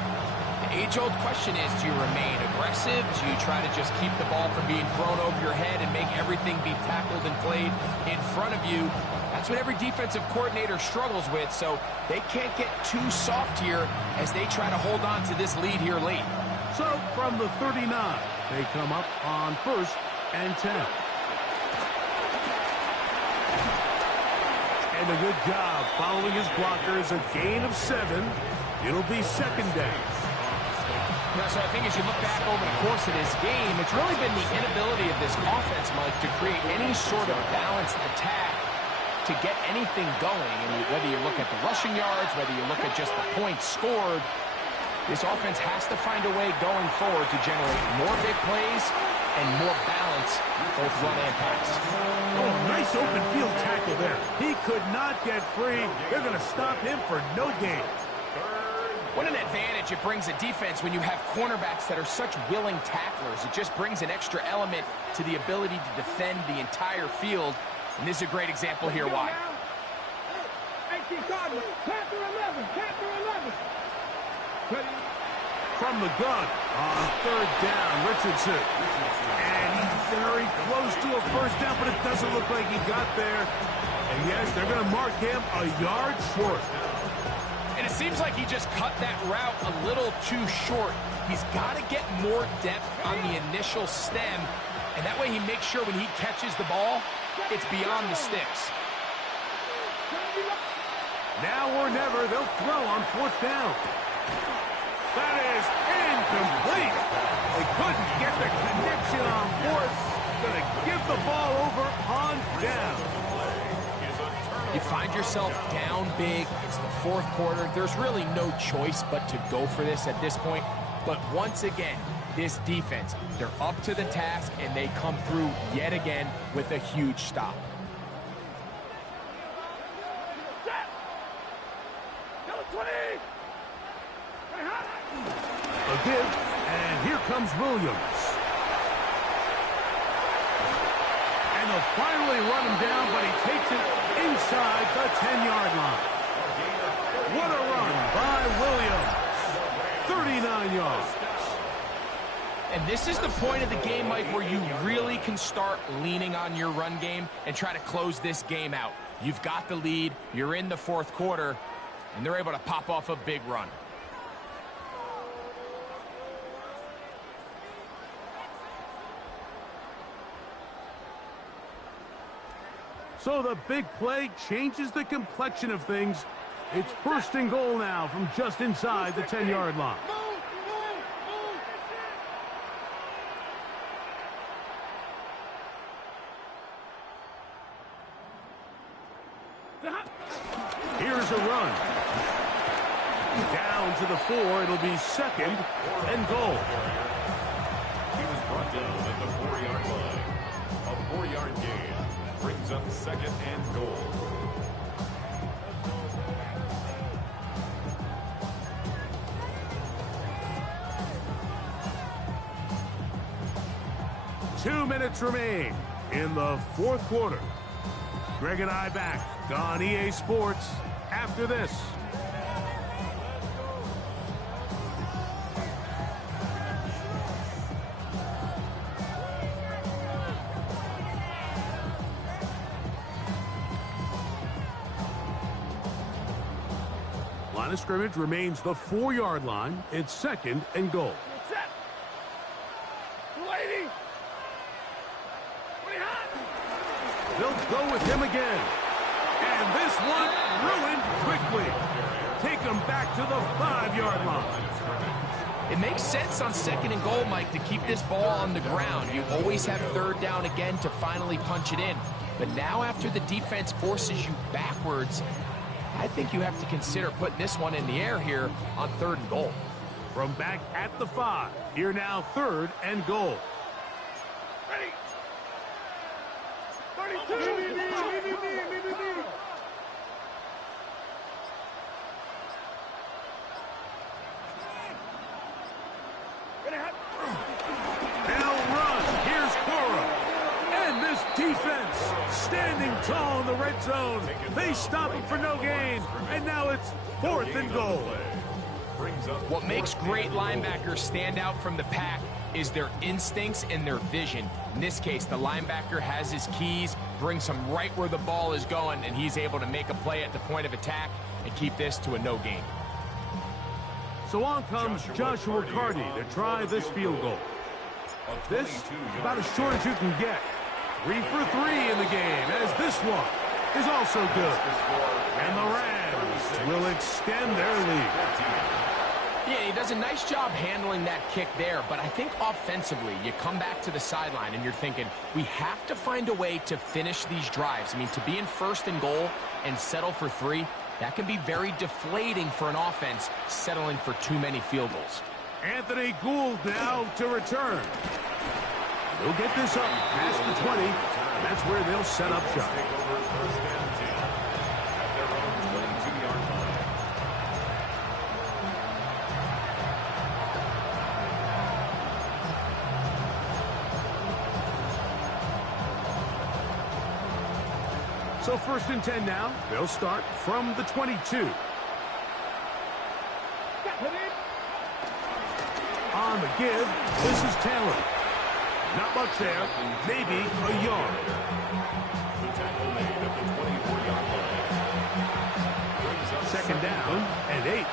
the age-old question is, do you remain aggressive? Do you try to just keep the ball from being thrown over your head and make everything be tackled and played in front of you? That's what every defensive coordinator struggles with, so they can't get too soft here as they try to hold on to this lead here late. So from the 39, they come up on 1st and 10. And a good job following his blockers, a gain of 7. It'll be 2nd down. Now, so I think as you look back over the course of this game, it's really been the inability of this offense, Mike, to create any sort of balanced attack to get anything going. And whether you look at the rushing yards, whether you look at just the points scored, this offense has to find a way going forward to generate more big plays and more balance, both run and pass. Oh, nice open field tackle there. He could not get free. They're going to stop him for no gain. What an advantage it brings a defense when you have cornerbacks that are such willing tacklers. It just brings an extra element to the ability to defend the entire field. And this is a great example here why. 18 Cardinals, Panther 11, Panther 11. From the gun on 3rd down, Richardson. And he's very close to a 1st down, but it doesn't look like he got there. And yes, they're going to mark him a yard short. And it seems like he just cut that route a little too short. He's got to get more depth on the initial stem, and that way he makes sure when he catches the ball, it's beyond the sticks. Now or never, they'll throw on 4th down. That is incomplete. They couldn't get the connection on 4th. Going to give the ball over on down. You find yourself down big. It's the 4th quarter. There's really no choice but to go for this at this point. But once again, this defense, they're up to the task, and they come through yet again with a huge stop. A give, and here comes Williams. And they'll finally run him down, but he takes it inside the 10-yard line. What a run by Williams. 39 yards. And this is the point of the game, Mike, where you really can start leaning on your run game and try to close this game out. You've got the lead, you're in the 4th quarter, and they're able to pop off a big run. So the big play changes the complexion of things. It's 1st and goal now from just inside the 10-yard line. Here's a run. Down to the 4. It'll be 2nd and goal. He was brought down at the 4-yard line. A 4-yard gain brings up 2nd and goal. Two minutes remain in the 4th quarter. Greg and I back on EA Sports after this. Line of scrimmage remains the 4-yard line. It's 2nd and goal. They'll go with him again. And this one ruined quickly. Take him back to the 5-yard line. It makes sense on 2nd and goal, Mike, to keep this ball on the ground. You always have 3rd down again to finally punch it in. But now after the defense forces you backwards, I think you have to consider putting this one in the air here on 3rd and goal. From back at the 5, here now 3rd and goal. Ready. 32. Now run. Here's Cora. And this defense standing tall in the red zone. They stop him for no gain. And now it's 4th and goal. What makes great linebackers stand out from the pack is their instincts and their vision. In this case, the linebacker has his keys, brings him right where the ball is going, and he's able to make a play at the point of attack and keep this to a no gain. So on comes Joshua Carty to try this field goal. This, about as short as you can get. 3 for 3 in the game, as this one is also good. And the Rams will extend their lead. Yeah, he does a nice job handling that kick there, but I think offensively, you come back to the sideline and you're thinking, we have to find a way to finish these drives. I mean, to be in 1st and goal and settle for 3, that can be very deflating for an offense settling for too many field goals. Anthony Gould now to return. They'll get this up past the 20, and that's where they'll set up shop. So 1st and 10 now. They'll start from the 22. On the give, this is Taylor. Not much there, maybe a yard. The tackle made at the 24-yard down and 8.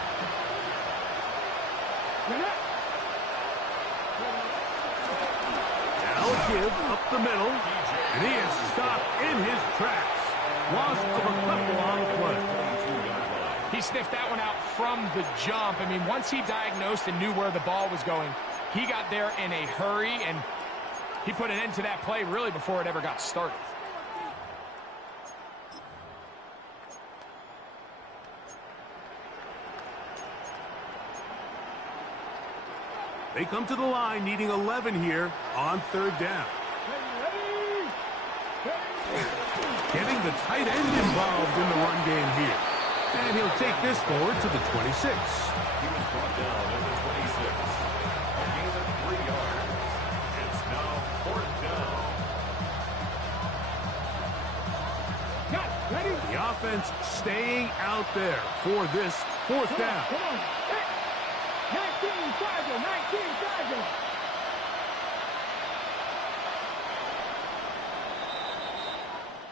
Now a give up the middle, and he is stopped in his tracks. Loss of a couple on the play. He sniffed that one out from the jump. I mean, once he diagnosed and knew where the ball was going, he got there in a hurry, and he put an end to that play really before it ever got started. They come to the line needing 11 here on 3rd down. Getting the tight end involved in the run game here. And he'll take this forward to the 26. He was brought down at the 26. A gain of 3 yards. It's now 4th down. The offense staying out there for this 4th down. Come on. 19 Charger, 19 Charger.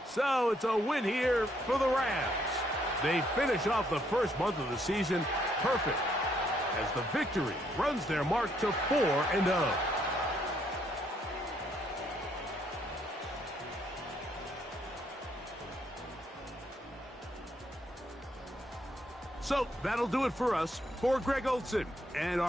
So it's a win here for the Rams. They finish off the first month of the season perfect as the victory runs their mark to 4-0. So that'll do it for us. For Greg Olson and our